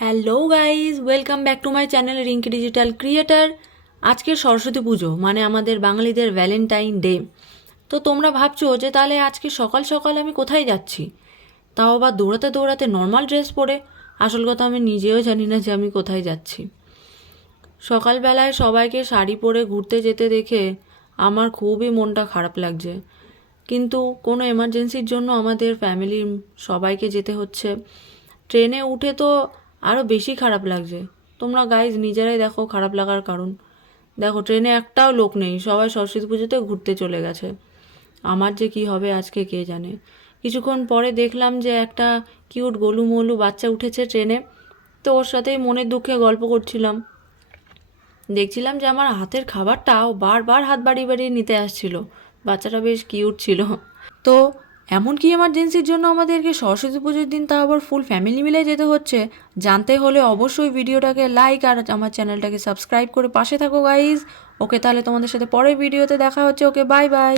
Hello guys welcome back to my channel Rinki digital creator আজকে সরস্বতী পুজো মানে আমাদের বাঙালিদের ভ্যালেন্টাইন ডে তো তোমরা ভাবছ যে তাহলে আজকে সকাল সকাল আমি কোথায় যাচ্ছি? তাও আবার দৌড়াতে দৌড়াতে নর্মাল ড্রেস পরে। আসল কথা আমি নিজেও জানি না যে আমি কোথায় যাচ্ছি। সকালবেলায় সবাইকে শাড়ি পরে ঘুরতে যেতে দেখে আমার খুবই মনটা খারাপ লাগছে। কিন্তু কোনো এমার্জেন্সির জন্য আমাদের ফ্যামিলির সবাইকে যেতে হচ্ছে। ট্রেনে উঠে তো আরও বেশি খারাপ লাগছে। তোমরা গাইজ নিজেরাই দেখো খারাপ লাগার কারণ। দেখো ট্রেনে একটাও লোক নেই, সবাই সরস্বতী পুজোতে ঘুরতে চলে গেছে। আমার যে কি হবে, আজকে কে জানে? কিছুক্ষণ পরে দেখলাম যে একটা কিউট গোলু মোলু বাচ্চা উঠেছে ট্রেনে তো ওর সাথেই মনের দুঃখে গল্প করছিলাম। দেখছিলাম যে আমার হাতের খাবারটাও বারবার হাত বাড়িয়ে বাড়িয়ে নিতে আসছিল। বাচ্চাটা বেশ কিউট ছিল। তো এমন কি এমার্জেন্সির জন্য আমাদেরকে সরস্বতী পুজোর দিন তা আবার ফুল ফ্যামিলি মিলে যেতে হচ্ছে। জানতে হলে অবশ্যই ভিডিওটাকে লাইক আর আমার চ্যানেলটাকে সাবস্ক্রাইব করে পাশে থাকো গাইজ ওকে তাহলে তোমাদের সাথে পরের ভিডিওতে দেখা হচ্ছে। Okay bye bye